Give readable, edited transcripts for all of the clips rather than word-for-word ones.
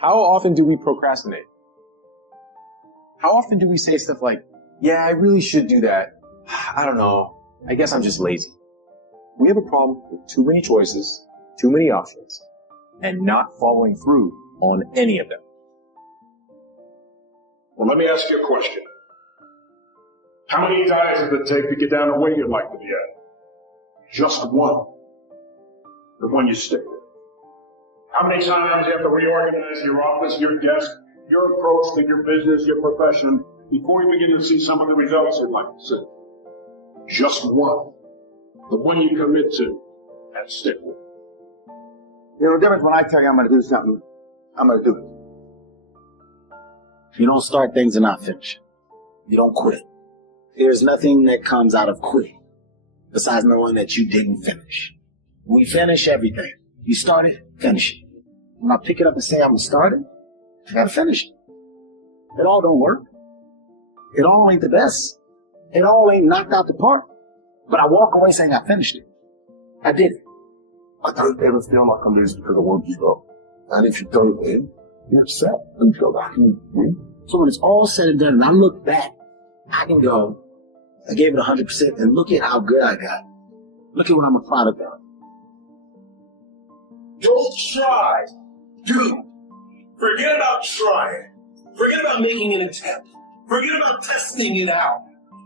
How often do we procrastinate? How often do we say stuff like, yeah, I really should do that. I don't know. I guess I'm just lazy. We have a problem with too many choices, too many options, and not following through on any of them. Well, let me ask you a question. How many diets does it take to get down to where you'd like to be at? Just one. The one you stick with. How many times do you have to reorganize your office, your desk, your approach to your business, your profession, before you begin to see some of the results you'd like to see? Just one. The one you commit to and stick with. You know, the difference when I tell you I'm going to do something, I'm going to do it. You don't start things and not finish it. You don't quit. There's nothing that comes out of quitting besides knowing that you didn't finish. We finish everything. You start it, finish it. When I pick it up and say I'm going to start it, I got to finish it. It all don't work. It all ain't the best. It all ain't knocked out the park. But I walk away saying I finished it. I did it. I don't ever feel like I'm losing because I won't give up. And if you don't win, you're upset and you go back and win. So when it's all said and done and I look back, I can go, I gave it 100% and look at how good I got. Look at what I'm a product of. Don't try. Do. Forget about trying. Forget about making an attempt. Forget about testing it out.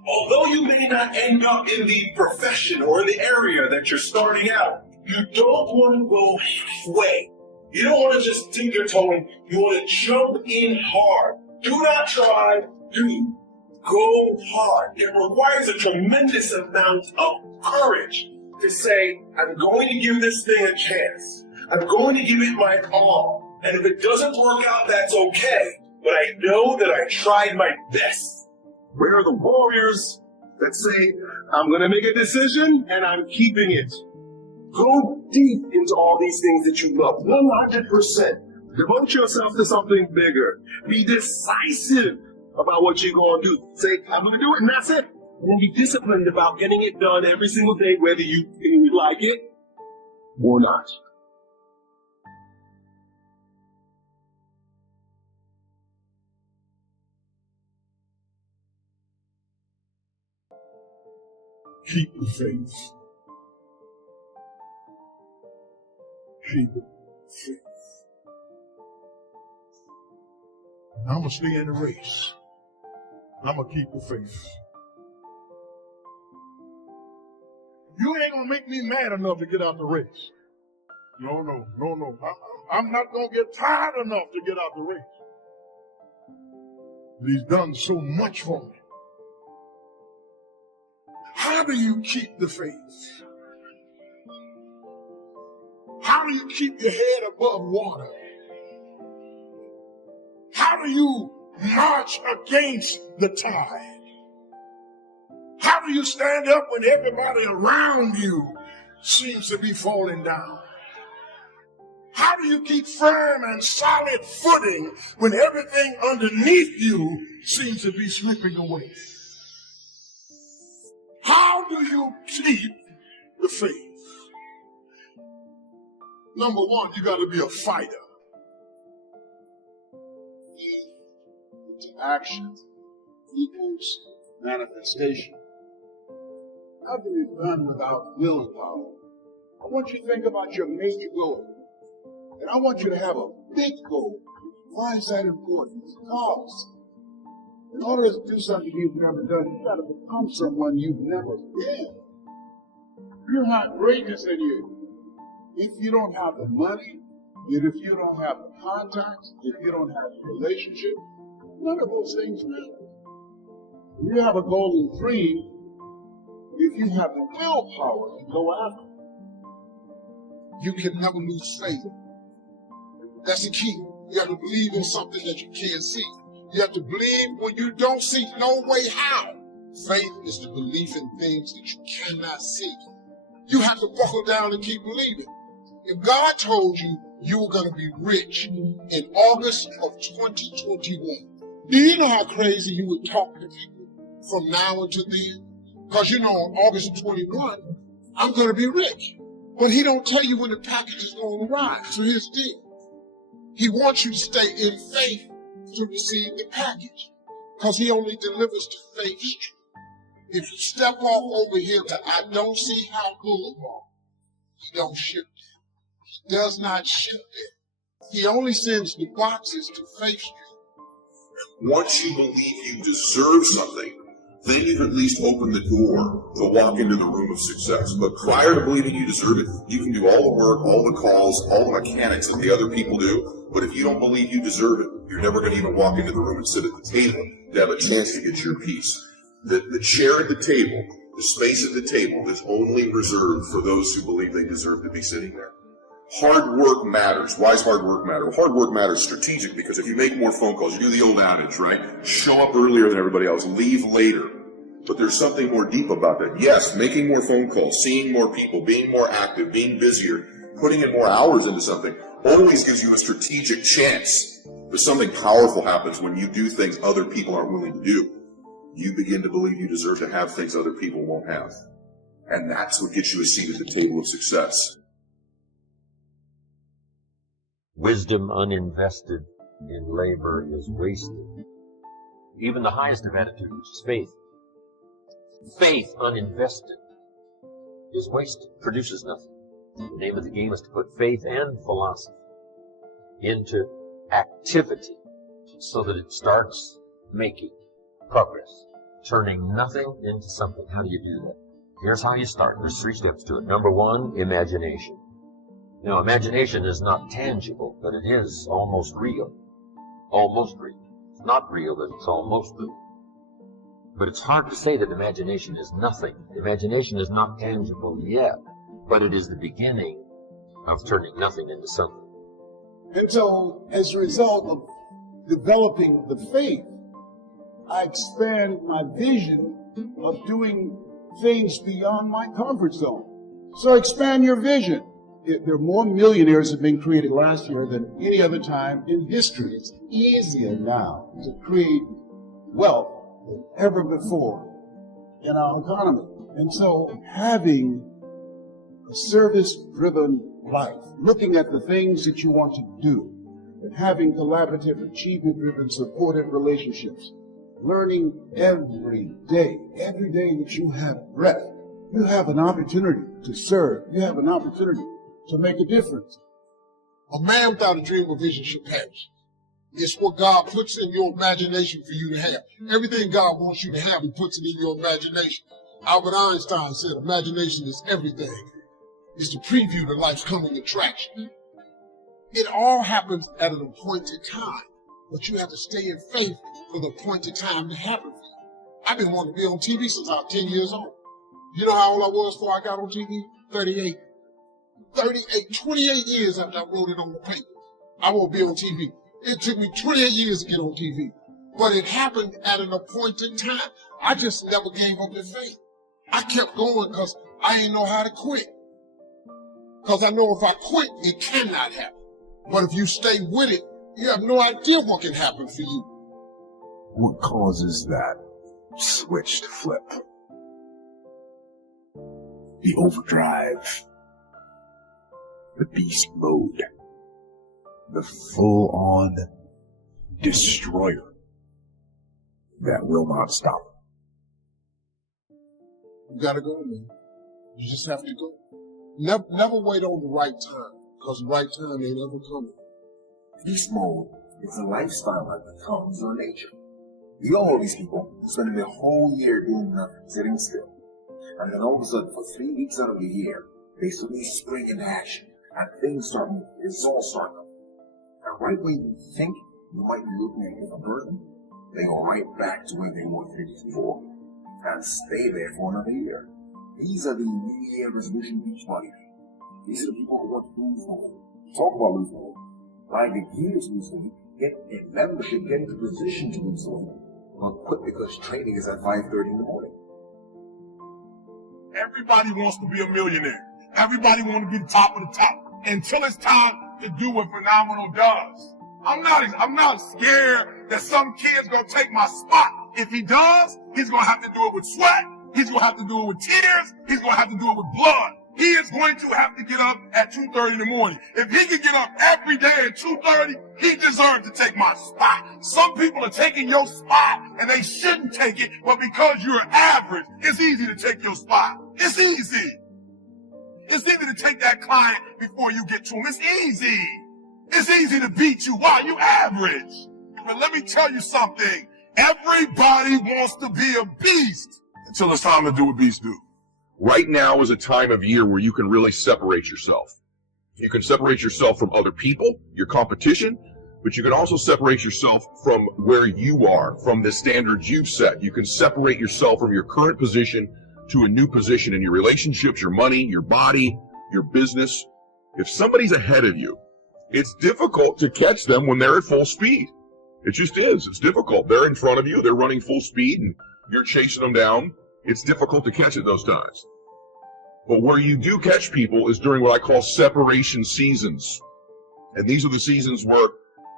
Although you may not end up in the profession or in the area that you're starting out, you don't want to go halfway. You don't want to just dip your toe in. You want to jump in hard. Do not try. Do. Go hard. It requires a tremendous amount of courage to say, I'm going to give this thing a chance. I'm going to give it my all. And if it doesn't work out, that's okay. But I know that I tried my best. Where are the warriors that say, I'm going to make a decision and I'm keeping it? Go deep into all these things that you love, 100%. Devote yourself to something bigger. Be decisive about what you're going to do. Say, I'm going to do it, and that's it. And then be disciplined about getting it done every single day, whether you like it or not. Keep the faith. Keep the faith. I'm going to stay in the race. I'm going to keep the faith. You ain't going to make me mad enough to get out the race. No. I'm not going to get tired enough to get out the race. He's done so much for me. How do you keep the faith? How do you keep your head above water? How do you march against the tide? How do you stand up when everybody around you seems to be falling down? How do you keep firm and solid footing when everything underneath you seems to be slipping away? How do you keep the faith? Number one, you got to be a fighter. Faith into action equals manifestation. Nothing is done without willpower. I want you to think about your major goal. And I want you to have a big goal. Why is that important? Because in order to do something you've never done, you've got to become someone you've never been. You're not greatness in you. If you don't have the money, and if you don't have the contacts, if you don't have the relationship, none of those things matter. If you have a golden dream, if you have the willpower to go after it, you can never lose faith. That's the key. You have to believe in something that you can't see. You have to believe when you don't see no way how. Faith is the belief in things that you cannot see. You have to buckle down and keep believing. If God told you you were going to be rich in August of 2021, do you know how crazy you would talk to people from now until then? Because you know on August of 21, I'm going to be rich. But he don't tell you when the package is going to arrive. So here's the deal. He wants you to stay in faith to receive the package, because he only delivers to Faith Street. If you step off over here to I don't see how Boulevard, he don't ship there. He does not ship there. He only sends the boxes to Faith Street. Once you believe you deserve something, then you've at least opened the door to walk into the room of success. But prior to believing you deserve it, you can do all the work, all the calls, all the mechanics that the other people do. But if you don't believe you deserve it, you're never going to even walk into the room and sit at the table to have a chance to get your piece. The chair at the table, the space at the table is only reserved for those who believe they deserve to be sitting there. Hard work matters. Why does hard work matter? Hard work matters strategic because if you make more phone calls, you do the old adage, right? Show up earlier than everybody else, leave later. But there's something more deep about that. Yes, making more phone calls, seeing more people, being more active, being busier, putting in more hours into something always gives you a strategic chance. But something powerful happens when you do things other people aren't willing to do. You begin to believe you deserve to have things other people won't have. And that's what gets you a seat at the table of success. Wisdom uninvested in labor is wasted. Even the highest of attitude, which is faith. Faith uninvested is wasted, produces nothing. The name of the game is to put faith and philosophy into activity so that it starts making progress, turning nothing into something. How do you do that? Here's how you start. There's 3 steps to it. Number 1, imagination. Now, imagination is not tangible, but it is almost real. Almost real. It's not real, but it's almost real. But it's hard to say that imagination is nothing. Imagination is not tangible yet, but it is the beginning of turning nothing into something. And so, as a result of developing the faith, I expand my vision of doing things beyond my comfort zone. So expand your vision. There are more millionaires that have been created last year than any other time in history. It's easier now to create wealth than ever before in our economy. And so having a service-driven life, looking at the things that you want to do, and having collaborative, achievement-driven, supportive relationships, learning every day that you have breath, you have an opportunity to serve. You have an opportunity to make a difference. A man without a dream or vision should perish. It's what God puts in your imagination for you to have. Everything God wants you to have, he puts it in your imagination. Albert Einstein said, imagination is everything. It's the preview to life's coming attraction. It all happens at an appointed time, but you have to stay in faith for the appointed time to happen for you. I've been wanting to be on TV since I was 10 years old. You know how old I was before I got on TV? 38. 28 years after I wrote it on the paper. I won't be on TV. It took me 28 years to get on TV. But it happened at an appointed time. I just never gave up in faith. I kept going because I didn't know how to quit. Because I know if I quit, it cannot happen. But if you stay with it, you have no idea what can happen for you. What causes that switch to flip? The overdrive. The beast mode. The full-on destroyer that will not stop. You gotta go, man. You just have to go. Never wait on the right time, because the right time ain't ever coming. Beast mode is a lifestyle that becomes your nature. You know all these people spending their whole year doing nothing, sitting still. And then all of a sudden, for 3 weeks out of the year, they suddenly spring into action, and things start moving, results start coming. And right when you think you might be looking at a different person, they go right back to where they were 3 weeks before, and stay there for another year. These are the New Year resolution beach body people. These are the people who want to lose weight. Talk about losing weight. Buy the gear to lose weight, get a membership, get into position to lose weight. Well, quit because training is at 5:30 in the morning. Everybody wants to be a millionaire. Everybody wants to be the top of the top. Until it's time to do what Phenomenal does. I'm not scared that some kid's gonna take my spot. If he does, he's gonna have to do it with sweat. He's gonna have to do it with tears. He's gonna have to do it with blood. he is going to have to get up at 2:30 in the morning. If he can get up every day at 2:30, he deserves to take my spot. Some people are taking your spot, and they shouldn't take it, but because you're average, it's easy to take your spot. It's easy. It's easy to take that client before you get to him. It's easy. It's easy to beat you. Why? You average. But let me tell you something. Everybody wants to be a beast until it's time to do what beasts do. Right now is a time of year where you can really separate yourself. You can separate yourself from other people, your competition, but you can also separate yourself from where you are, from the standards you've set. You can separate yourself from your current position to a new position in your relationships, your money, your body, your business. If somebody's ahead of you, it's difficult to catch them when they're at full speed. It just is. It's difficult. They're in front of you. They're running full speed, and you're chasing them down. It's difficult to catch at those times. But where you do catch people is during what I call separation seasons. And these are the seasons where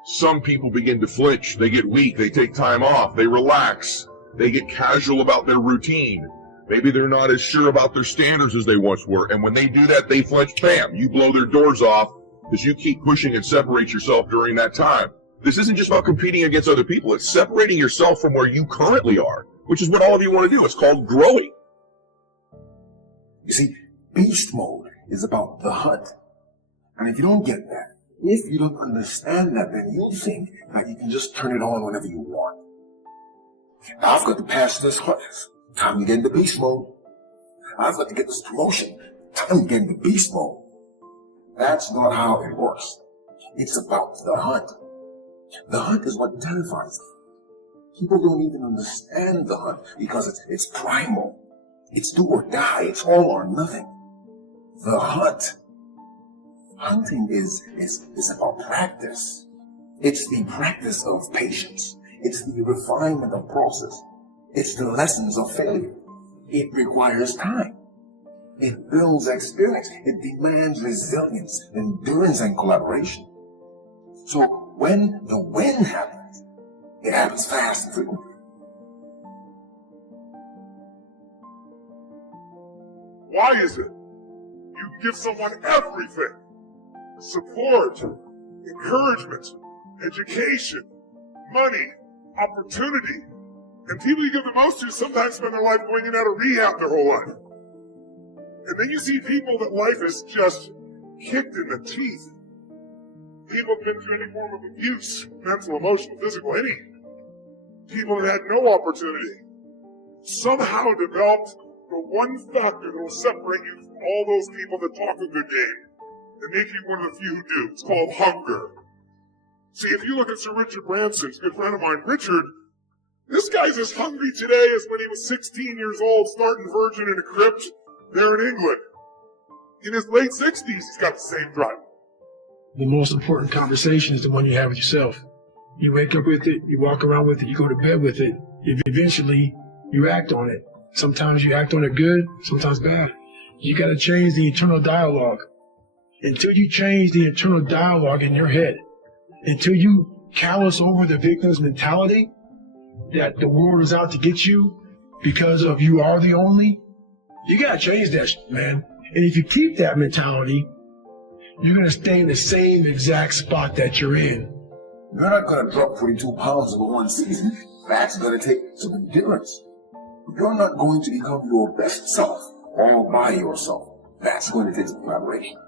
some people begin to flinch. They get weak. They take time off. They relax. They get casual about their routine. Maybe they're not as sure about their standards as they once were. And when they do that, they flinch. Bam! You blow their doors off because you keep pushing and separate yourself during that time. This isn't just about competing against other people. It's separating yourself from where you currently are, which is what all of you want to do. It's called growing. You see, beast mode is about the hunt. And if you don't get that, if you don't understand that, then you think that you can just turn it on whenever you want. Now, I've got to pass this hunt. Time to get into beast mode. I've got to get this promotion. Time to get into beast mode. That's not how it works. It's about the hunt. The hunt is what terrifies them. People don't even understand the hunt because it's primal. It's do or die. It's all or nothing. The hunt. Hunting is about practice. It's the practice of patience. It's the refinement of process. It's the lessons of failure. It requires time. It builds experience. It demands resilience, endurance, and collaboration. So when the win happens, it happens fast and frequently. Why is it you give someone everything? Support, encouragement, education, money, opportunity. And people you give the most to sometimes spend their life going in and out of rehab their whole life. And then you see people that life is just kicked in the teeth. People have been through any form of abuse, mental, emotional, physical, any. People that had no opportunity. Somehow developed the one factor that will separate you from all those people that talk a good game and make you one of the few who do. It's called hunger. See, if you look at Sir Richard Branson's good friend of mine, Richard, this guy's as hungry today as when he was 16 years old, starting virgin in a crypt there in England. In his late 60s, he's got the same drive. The most important conversation is the one you have with yourself. You wake up with it, you walk around with it, you go to bed with it. Eventually, you act on it. Sometimes you act on it good, sometimes bad. You got to change the internal dialogue. Until you change the internal dialogue in your head, until you callous over the victim's mentality, that the world is out to get you because of you are the only, you got to change that, man. And if you keep that mentality, you're going to stay in the same exact spot that you're in. You're not going to drop 42 pounds in one season. That's going to take some endurance. You're not going to become your best self all by yourself. That's going to take some collaboration.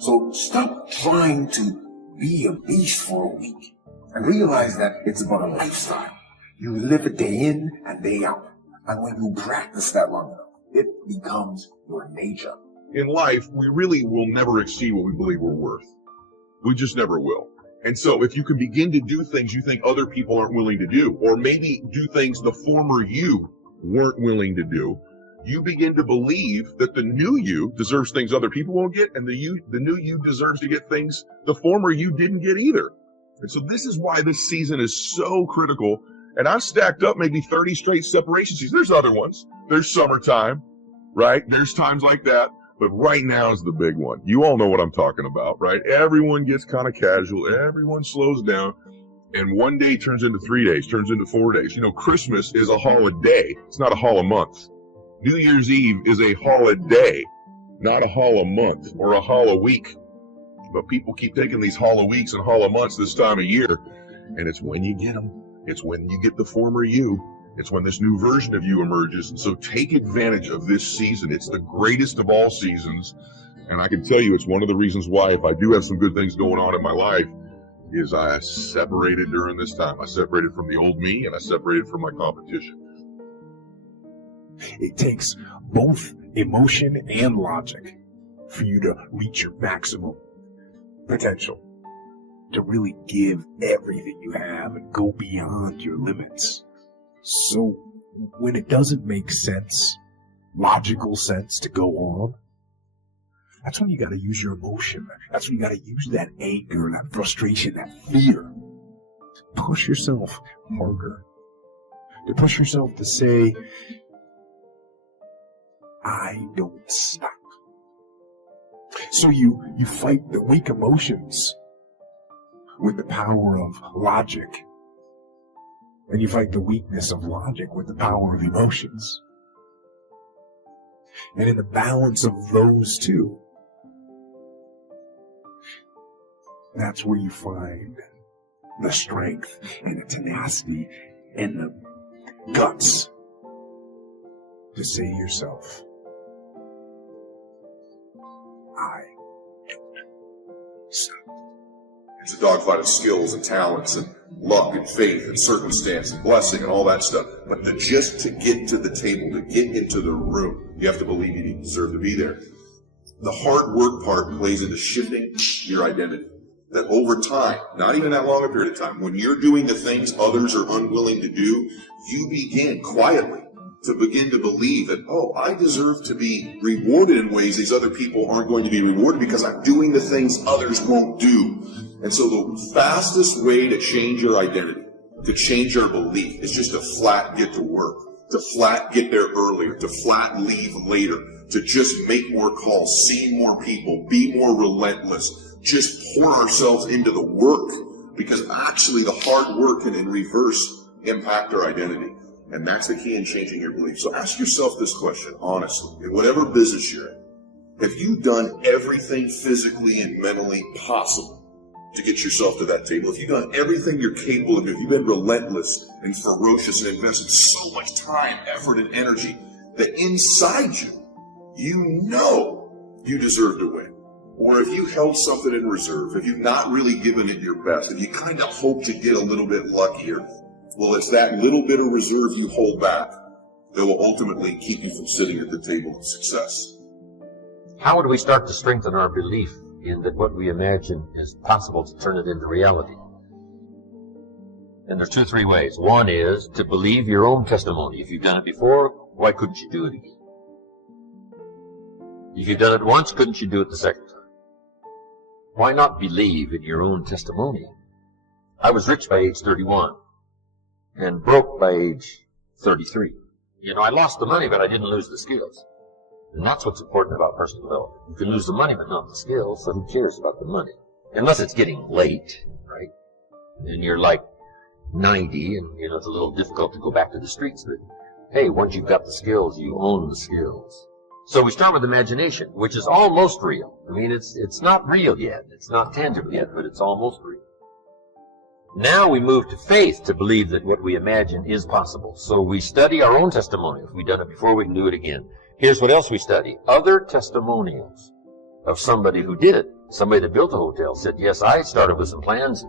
So stop trying to be a beast for a week and realize that it's about a lifestyle. You live it day in and day out. And when you practice that long enough, it becomes your nature. In life, we really will never exceed what we believe we're worth. We just never will. And so if you can begin to do things you think other people aren't willing to do, or maybe do things the former you weren't willing to do, you begin to believe that the new you deserves things other people won't get, and the new you deserves to get things the former you didn't get either. And so this is why this season is so critical. And I've stacked up maybe 30 straight separation seasons. There's other ones. There's summertime, right? There's times like that. But right now is the big one. You all know what I'm talking about, right? Everyone gets kind of casual. Everyone slows down. And one day turns into 3 days, turns into 4 days. You know, Christmas is a holiday. It's not a holiday month. New Year's Eve is a holiday. not a hollow month or a hollow week. But people keep taking these hollow weeks and hollow months this time of year, and it's when you get them. It's when you get the former you. It's when this new version of you emerges. And so take advantage of this season. It's the greatest of all seasons. And I can tell you it's one of the reasons why, if I do have some good things going on in my life, is I separated during this time. I separated from the old me, and I separated from my competition. It takes both emotion and logic for you to reach your maximum potential, to really give everything you have and go beyond your limits. So when it doesn't make sense, logical sense to go on, that's when you got to use your emotion. That's when you got to use that anger, that frustration, that fear. Push yourself harder. To push yourself to say, I don't stop. So you fight the weak emotions with the power of logic. And you fight the weakness of logic with the power of emotions. And in the balance of those two, that's where you find the strength and the tenacity and the guts to say to yourself, I don't stop. It's a dogfight of skills and talents and luck and faith and circumstance and blessing and all that stuff. But just to get to the table, to get into the room, you have to believe you deserve to be there. The hard work part plays into shifting your identity. That over time, not even that long a period of time, when you're doing the things others are unwilling to do, you begin quietly to begin to believe that, oh, I deserve to be rewarded in ways these other people aren't going to be rewarded because I'm doing the things others won't do. And so the fastest way to change your identity, to change our belief, is just to flat get to work, to flat get there earlier, to flat leave later, to just make more calls, see more people, be more relentless, just pour ourselves into the work, because actually the hard work can in reverse impact our identity. And that's the key in changing your belief. So ask yourself this question, honestly, in whatever business you're in. Have you done everything physically and mentally possible to get yourself to that table? If you've done everything you're capable of doing, if you've been relentless and ferocious and invested so much time, effort, and energy that inside you, you know you deserve to win. Or if you held something in reserve, if you've not really given it your best, if you kind of hope to get a little bit luckier, well, it's that little bit of reserve you hold back that will ultimately keep you from sitting at the table of success. How would we start to strengthen our belief in that what we imagine is possible to turn it into reality? And there's 2 or 3 ways. One is to believe your own testimony. If you've done it before, why couldn't you do it again? If you've done it once, couldn't you do it the second time? Why not believe in your own testimony? I was rich by age 31 and broke by age 33. You know, I lost the money, but I didn't lose the skills. And that's what's important about personal development. You can lose the money, but not the skills, so who cares about the money? Unless it's getting late, right? And you're like 90, and, you know, it's a little difficult to go back to the streets. But, hey, once you've got the skills, you own the skills. So we start with imagination, which is almost real. I mean, it's not real yet. It's not tangible yet, but it's almost real. Now we move to faith to believe that what we imagine is possible. So we study our own testimony. If we've done it before, we can do it again. Here's what else we study. Other testimonials of somebody who did it. Somebody that built a hotel said, yes, I started with some plans,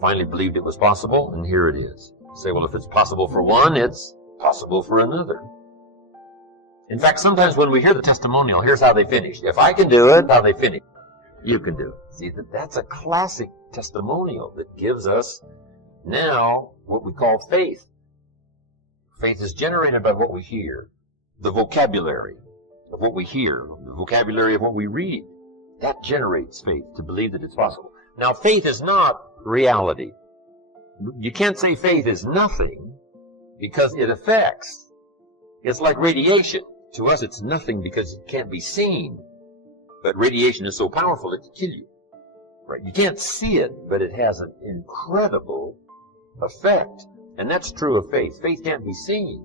finally believed it was possible, and here it is. Say, well, if it's possible for one, it's possible for another. In fact, sometimes when we hear the testimonial, here's how they finished. If I can do it, how they finished. You can do it. See, that's a classic testimonial that gives us now what we call faith. Faith is generated by what we hear. The vocabulary of what we hear, the vocabulary of what we read, that generates faith to believe that it's possible. Now, faith is not reality. You can't say faith is nothing because it affects. It's like radiation. To us, it's nothing because it can't be seen. But radiation is so powerful it can kill you. Right? You can't see it, but it has an incredible effect. And that's true of faith. Faith can't be seen,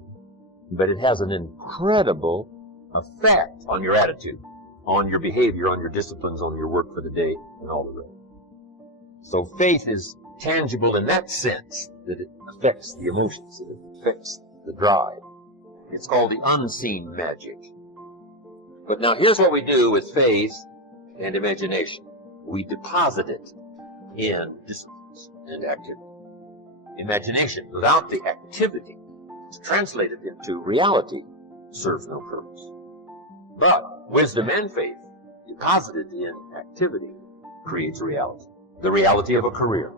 but it has an incredible effect on your attitude, on your behavior, on your disciplines, on your work for the day, and all the rest. So faith is tangible in that sense, that it affects the emotions, that it affects the drive. It's called the unseen magic. But now here's what we do with faith and imagination. We deposit it in disciplines and activity. Imagination, without the activity, to translate it into reality, serves no purpose. But wisdom and faith, deposited in activity, creates reality. The reality of a career,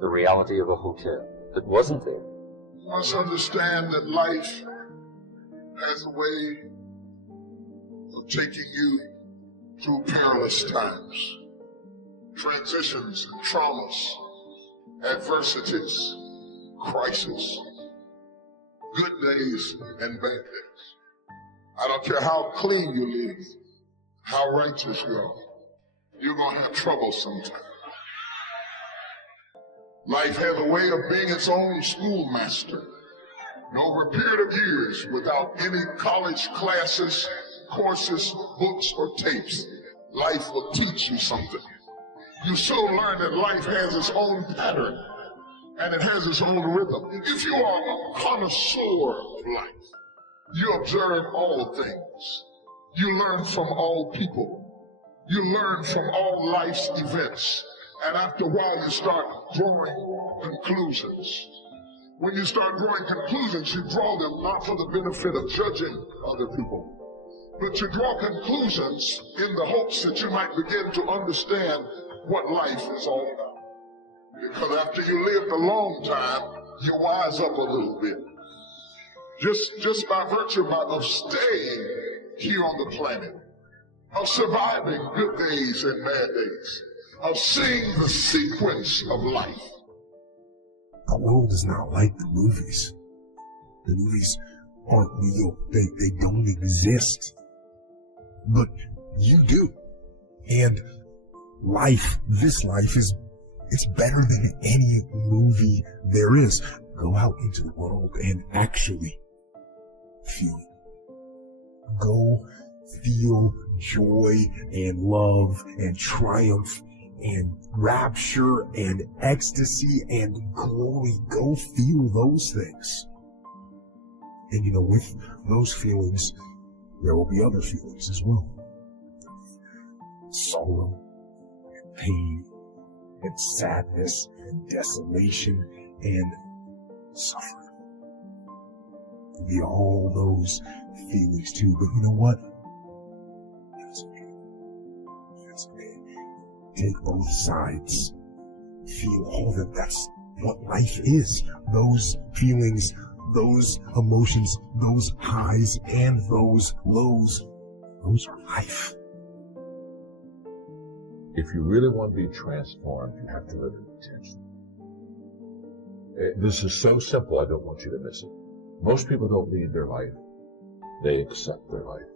the reality of a hotel that wasn't there. You must understand that life has a way of taking you through perilous times, transitions and traumas, adversities, crisis, good days and bad days. I don't care how clean you live, how righteous you are, you're going to have trouble sometime. Life has a way of being its own schoolmaster. And over a period of years, without any college classes, courses, books, or tapes, life will teach you something. You soon learn that life has its own pattern, and it has its own rhythm. If you are a connoisseur of life, you observe all things. You learn from all people. You learn from all life's events. And after a while, you start drawing conclusions. When you start drawing conclusions, you draw them not for the benefit of judging other people, but you draw conclusions in the hopes that you might begin to understand what life is all about. Because after you lived a long time, you wise up a little bit. Just by virtue of staying here on the planet, of surviving good days and bad days, of seeing the sequence of life. The world is not like the movies. The movies aren't real. They don't exist. But you do. And life, this life it's better than any movie there is. Go out into the world and actually feel it. Go feel joy and love and triumph and rapture and ecstasy and glory. Go feel those things. And with those feelings, there will be other feelings as well. Sorrow and pain and sadness and desolation and suffering. There'll be all those feelings too, but you know what? It's okay. It's okay. Take both sides. Feel all of it. That's what life is. Those feelings, those emotions, those highs and those lows. Those are life. If you really want to be transformed, you have to live in intention. This is so simple, I don't want you to miss it. Most people don't lead their life. They accept their life.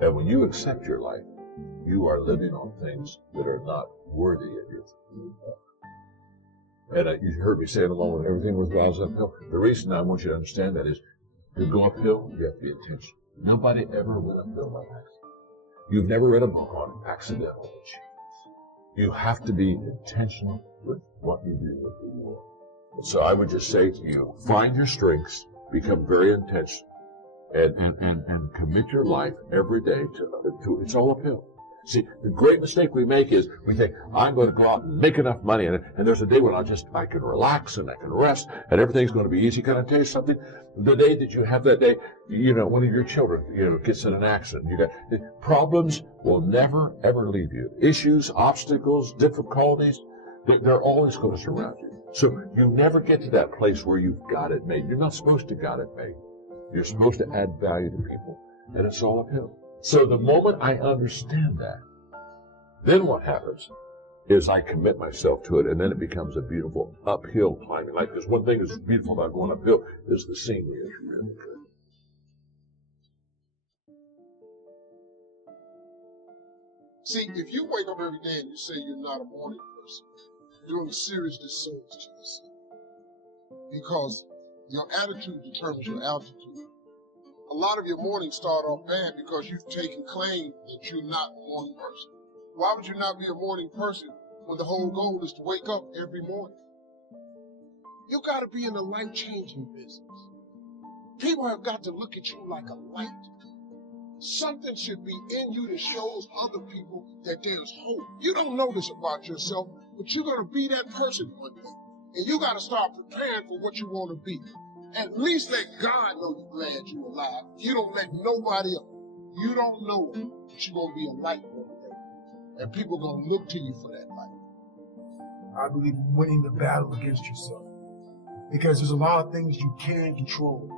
And when you accept your life, you are living on things that are not worthy of you. And you heard me say it along with everything worthwhile uphill. The reason I want you to understand that is to go uphill, you have to be intentional. Nobody ever went uphill by accident. You've never read a book on accidental achievements. You have to be intentional with what you do with who you are. And so I would just say to you, find your strengths, become very intentional, and commit your life every day to it's all uphill. See, the great mistake we make is we think, I'm going to go out and make enough money, and there's a day when I can relax and I can rest, and everything's going to be easy. Can I tell you something? The day that you have that day, one of your children, gets in an accident. Problems will never, ever leave you. Issues, obstacles, difficulties, they're always going to surround you. So you never get to that place where you've got it made. You're not supposed to got it made. You're supposed to add value to people, and it's all uphill. So the moment I understand that, then what happens is I commit myself to it, and then it becomes a beautiful uphill climbing. Like, there's one thing that's beautiful about going uphill is the scenery is really good. See, if you wake up every day and you say you're not a morning person, you're doing a serious disservice to yourself. Because your attitude determines your altitude. A lot of your mornings start off bad because you've taken claim that you're not a morning person. Why would you not be a morning person when the whole goal is to wake up every morning? You got to be in a life-changing business. People have got to look at you like a light. Something should be in you that shows other people that there's hope. You don't know this about yourself, but you're going to be that person one day. And you got to start preparing for what you want to be. At least let God know you're glad you're alive. You don't let nobody else. You don't know it, but you're going to be a light one day. And people are going to look to you for that light. I believe in winning the battle against yourself. Because there's a lot of things you can control.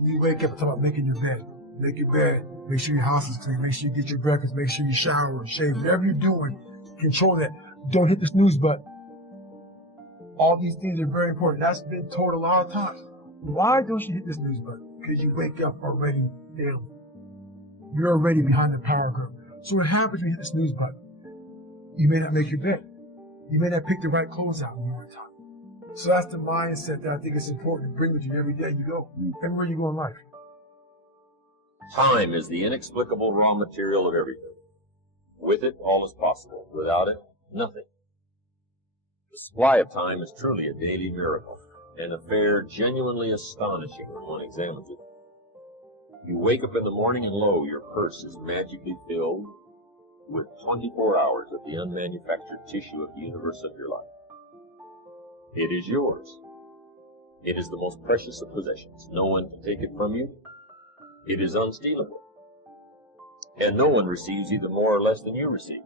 When you wake up and talk about making your bed. Make your bed. Make sure your house is clean. Make sure you get your breakfast. Make sure you shower and shave. Whatever you're doing, control that. Don't hit the snooze button. All these things are very important. That's been told a lot of times. Why don't you hit the snooze button? Because you wake up already failing. You're already behind the power curve. So what happens when you hit the snooze button? You may not make your bed. You may not pick the right clothes out in the morning time. So that's the mindset that I think is important to bring with you every day you go, everywhere you go in life. Time is the inexplicable raw material of everything. With it, all is possible. Without it, nothing. The supply of time is truly a daily miracle, an affair genuinely astonishing when one examines it. You wake up in the morning and lo, your purse is magically filled with 24 hours of the unmanufactured tissue of the universe of your life. It is yours. It is the most precious of possessions. No one can take it from you. It is unstealable. And no one receives either more or less than you receive.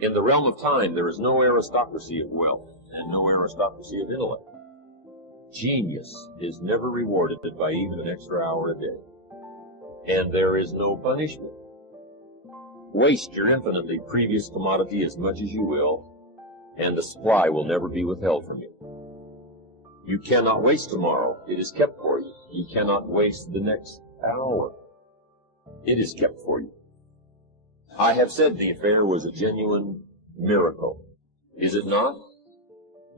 In the realm of time, there is no aristocracy of wealth and no aristocracy of intellect. Genius is never rewarded by even an extra hour a day. And there is no punishment. Waste your infinitely previous commodity as much as you will, and the supply will never be withheld from you. You cannot waste tomorrow. It is kept for you. You cannot waste the next hour. It is kept for you. I have said the affair was a genuine miracle. Is it not?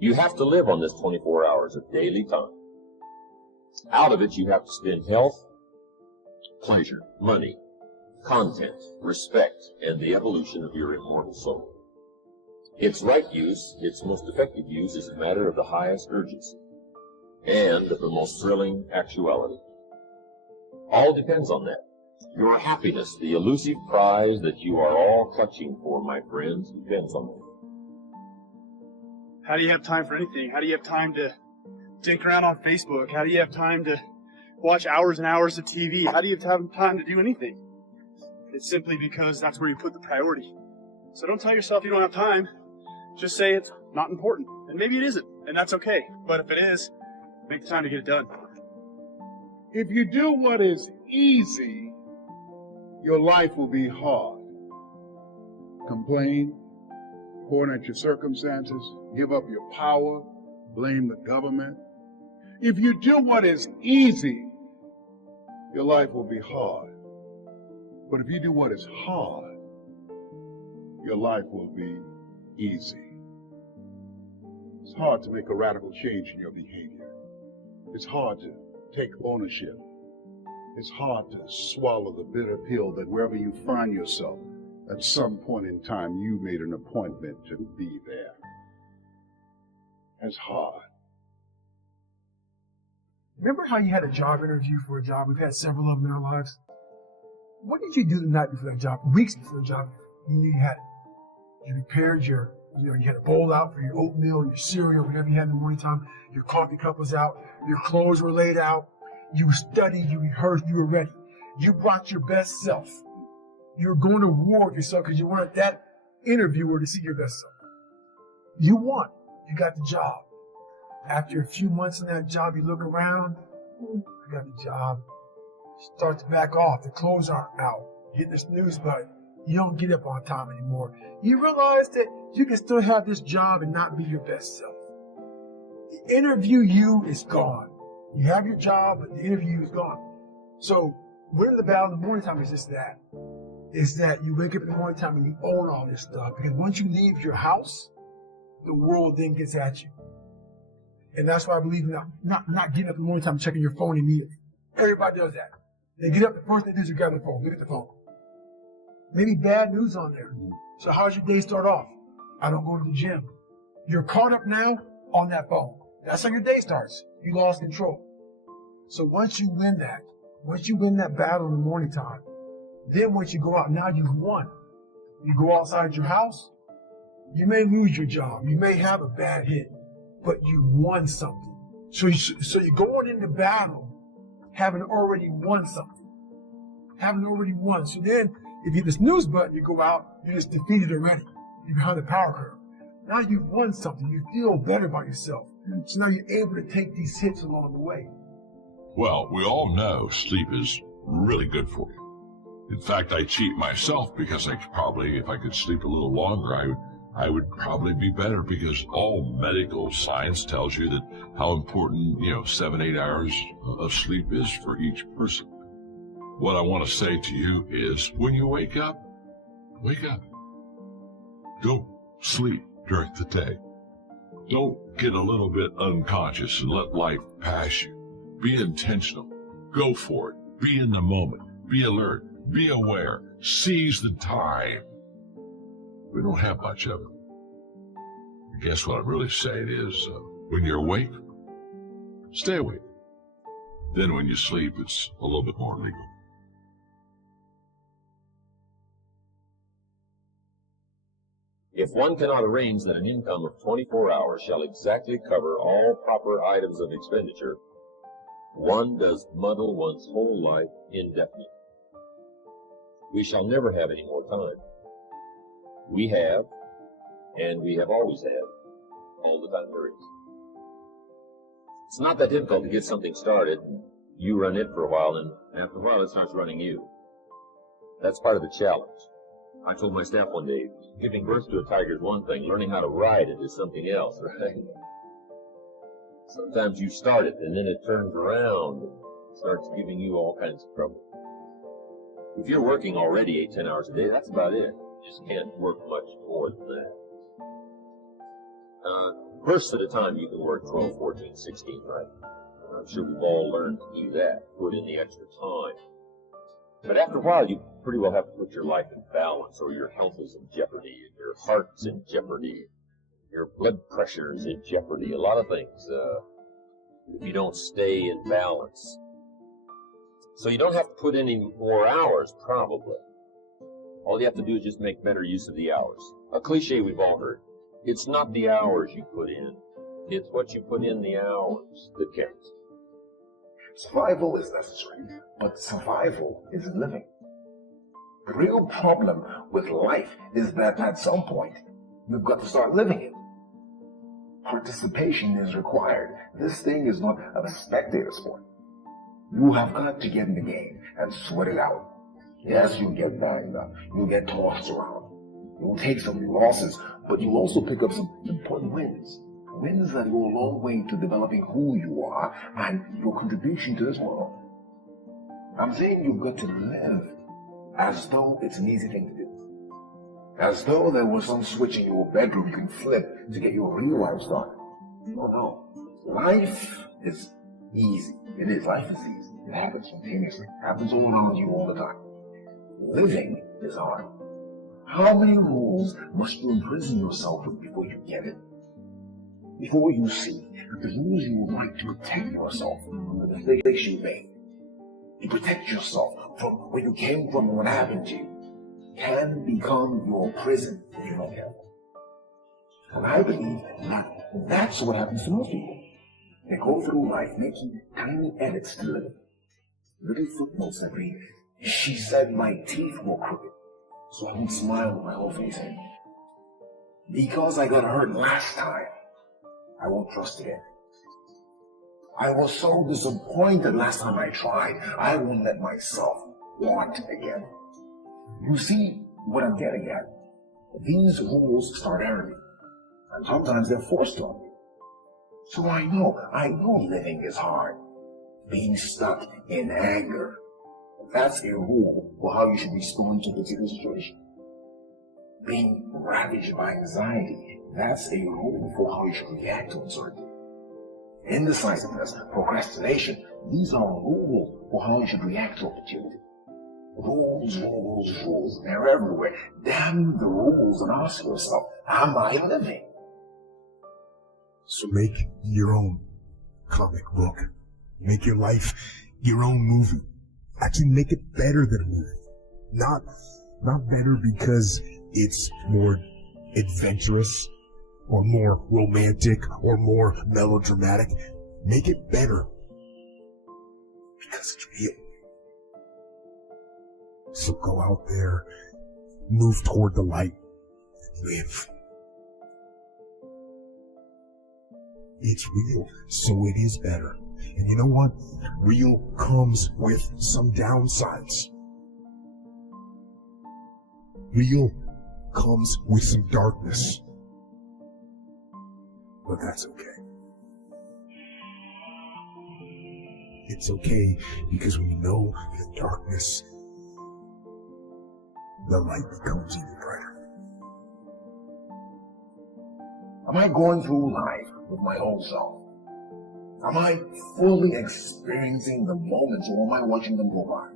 You have to live on this 24 hours of daily time. Out of it, you have to spend health, pleasure, money, content, respect, and the evolution of your immortal soul. Its right use, its most effective use, is a matter of the highest urgency and of the most thrilling actuality. All depends on that. Your happiness, the elusive prize that you are all clutching for, my friends, depends on that. How do you have time for anything? How do you have time to dick around on Facebook? How do you have time to watch hours and hours of TV? How do you have time to do anything? It's simply because that's where you put the priority. So don't tell yourself you don't have time. Just say it's not important. And maybe it isn't, and that's okay. But if it is, make the time to get it done. If you do what is easy, your life will be hard. Complain, point at your circumstances, give up your power, blame the government. If you do what is easy, your life will be hard. But if you do what is hard, your life will be easy. It's hard to make a radical change in your behavior. It's hard to take ownership. It's hard to swallow the bitter pill that wherever you find yourself, at some point in time, you made an appointment to be there. It's hard. Remember how you had a job interview for a job? We've had several of them in our lives. What did you do the night before that job, weeks before the job? You knew you had it. You prepared you had a bowl out for your oatmeal, your cereal, whatever you had in the morning time. Your coffee cup was out. Your clothes were laid out. You studied, you rehearsed, you were ready. You brought your best self. You were going to war with yourself because you wanted that interviewer to see your best self. You won. You got the job. After a few months in that job, you look around. I got the job. Start to back off. The clothes aren't out. You hit the snooze button. You don't get up on time anymore. You realize that you can still have this job and not be your best self. The interview you is gone. You have your job, but the interview is gone. So winning the battle in the morning time is just that. Is that you wake up in the morning time and you own all this stuff. Because once you leave your house, the world then gets at you. And that's why I believe in not getting up in the morning time and checking your phone immediately. Everybody does that. They get up, the first thing they do is grab the phone, look at the phone. Maybe bad news on there. So how's your day start off? I don't go to the gym. You're caught up now on that phone. That's how your day starts. You lost control. So once you win that battle in the morning time, then once you go out, now you've won. You go outside your house, you may lose your job. You may have a bad hit, but you won something. So you're going into battle having already won something. Having already won. So then, if you hit the snooze button, you go out, you're just defeated already. You're behind the power curve. Now you've won something. You feel better about yourself. So now you're able to take these hits along the way. Well, we all know sleep is really good for you. In fact, I cheat myself because if I could sleep a little longer, I would probably be better, because all medical science tells you that how important, 7-8 hours of sleep is for each person. What I want to say to you is, when you wake up. Don't sleep during the day. Don't get a little bit unconscious and let life pass you. Be intentional. Go for it. Be in the moment. Be alert. Be aware. Seize the time. We don't have much of it. I guess what I'm really saying is, when you're awake, stay awake. Then when you sleep, it's a little bit more legal. If one cannot arrange that an income of 24 hours shall exactly cover all proper items of expenditure, one does muddle one's whole life indefinitely. We shall never have any more time. We have, and we have always had, all the time there is. It's not that difficult to get something started. You run it for a while, and after a while it starts running you. That's part of the challenge. I told my staff one day, giving birth to a tiger is one thing, learning how to ride it is something else, right? Sometimes you start it, and then it turns around and starts giving you all kinds of trouble. If you're working already 8-10 hours a day, that's about it. You just can't work much more than that. Bursts at a time, you can work 12, 14, 16, right? I'm sure we've all learned to do that, put in the extra time. But after a while, you pretty well have to put your life in balance, or your health is in jeopardy, your heart's in jeopardy, your blood pressure is in jeopardy, a lot of things, if you don't stay in balance. So you don't have to put any more hours, probably. All you have to do is just make better use of the hours. A cliche we've all heard. It's not the hours you put in, it's what you put in the hours that counts. Survival is necessary, but survival isn't living. The real problem with life is that at some point, you've got to start living it. Participation is required. This thing is not a spectator sport. You have got to get in the game and sweat it out. Yes, you'll get banged up. You'll get tossed around. You'll take some losses, but you'll also pick up some important wins. Wins that go a long way to developing who you are and your contribution to this world. I'm saying you've got to live as though it's an easy thing to do. As though there was some switch in your bedroom you can flip to get your real life started. Oh no. Life is easy. It is. Life is easy. It happens spontaneously. It happens all around you all the time. Living is hard. How many rules must you imprison yourself with before you get it? Before you see that the rules you write to protect yourself from the mistakes you made, to protect yourself from where you came from and what happened to you, can become your prison if you're not careful. And I believe that that's what happens to most people. They go through life making tiny edits to living. Little footnotes that read, she said my teeth were crooked, so I would smile with my whole face in. Because I got hurt last time, I won't trust again. I was so disappointed last time I tried, I won't let myself want again. You see what I'm getting at? These rules start early, and sometimes they're forced on you. So I know living is hard. Being stuck in anger, that's a rule for how you should respond to a particular situation. Being ravaged by anxiety, that's a rule for how you should react to uncertainty. Indecisiveness, procrastination, these are rules for how you should react to opportunity. Rules, rules, rules, they're everywhere. Damn the rules and ask yourself, am I living? So make your own comic book. Make your life your own movie. Actually make it better than a movie. Not better because it's more adventurous or more romantic or more melodramatic. Make it better because it's real. So go out there, move toward the light, live. It's real, so it is better. And you know what? Real comes with some downsides. Real comes with some darkness. But that's okay. It's okay because when you know the darkness, the light becomes even brighter. Am I going through life with my own self? Am I fully experiencing the moments, or am I watching them go by?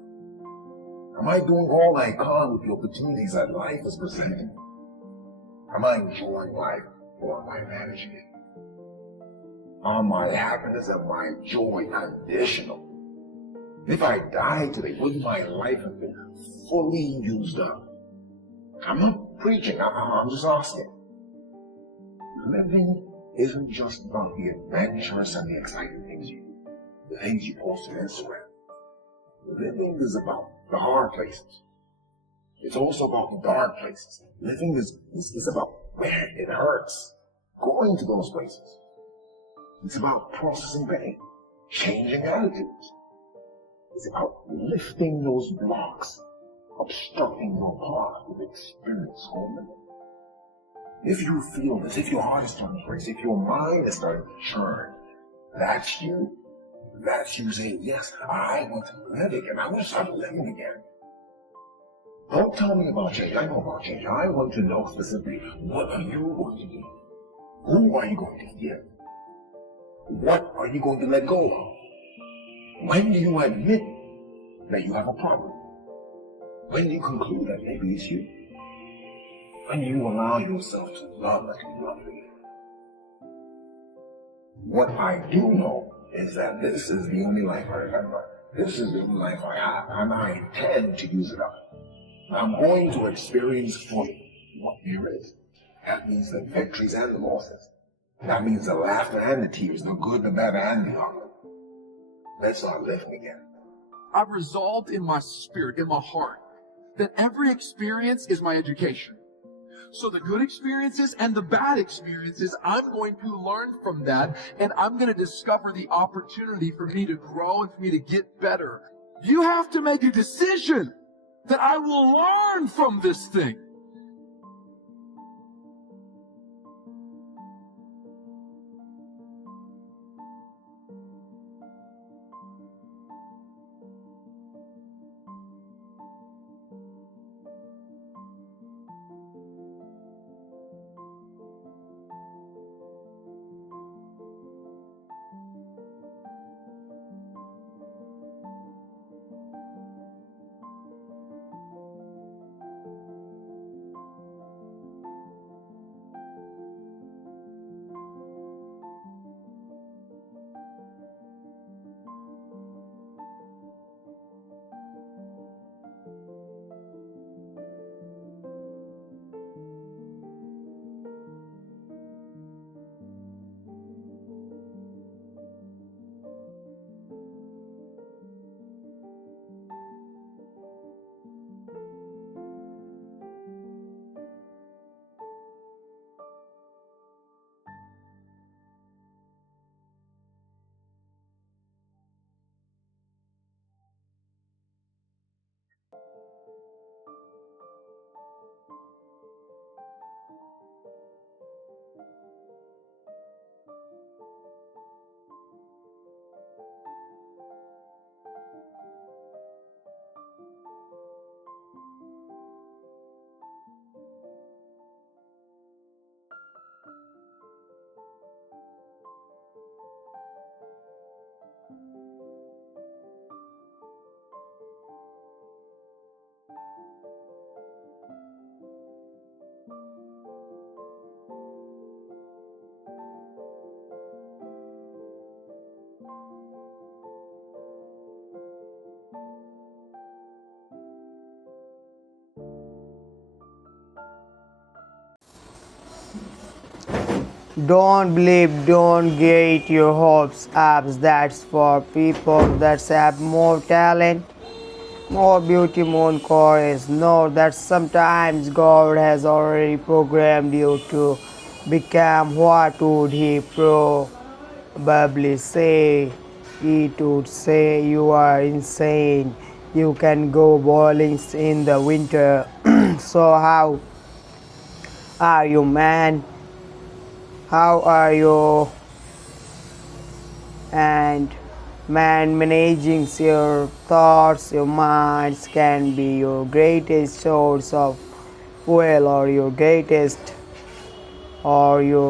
Am I doing all I can with the opportunities that life is presenting? Am I enjoying life, or am I managing it? Are my happiness and my joy conditional? If I die today, would my life have been fully used up? I'm not preaching, I'm just asking. Living isn't just about the adventurous and the exciting things you do, the things you post on Instagram. Living is about the hard places. It's also about the dark places. Living is about where it hurts, going to those places. It's about processing pain, changing attitudes. It's about lifting those blocks, obstructing your path with experience only. If you feel this, if your heart is starting to race, if your mind is starting to churn, that's you. That's you saying, yes, I want to live again. I want to start living again. Don't tell me about change. I know about change. I want to know specifically, what are you going to do? Who are you going to forgive? What are you going to let go of? When do you admit that you have a problem? When do you conclude that maybe it's you? When do you allow yourself to love like you love again? What I do know is that this is the only life I remember. This is the only life I have, and I intend to use it up. I'm going to experience fully what there is. That means the victories and the losses. That means the laughter and the tears, the good, the bad, and the ugly. Let's start living again. I've resolved in my spirit, in my heart, that every experience is my education. So the good experiences and the bad experiences, I'm going to learn from that, and I'm going to discover the opportunity for me to grow and for me to get better. You have to make a decision that I will learn from this thing. Don't believe, don't get your hopes up. That's for people that have more talent, more beauty, more courage. Know that sometimes God has already programmed you to become what would He probably say? He would say you are insane. You can go bowling in the winter. So how are you, man? How are you? And man, managing your thoughts, your minds can be your greatest source of fuel, or your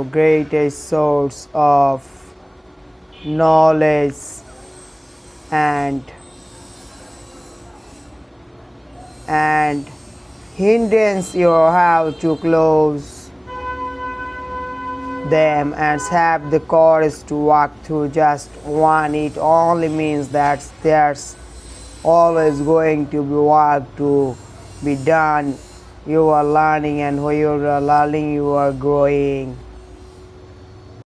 greatest source of knowledge and hindrance. You have to close them and have the courage to walk through just one. It only means that there's always going to be work to be done. You are learning, and when you are learning, you are growing.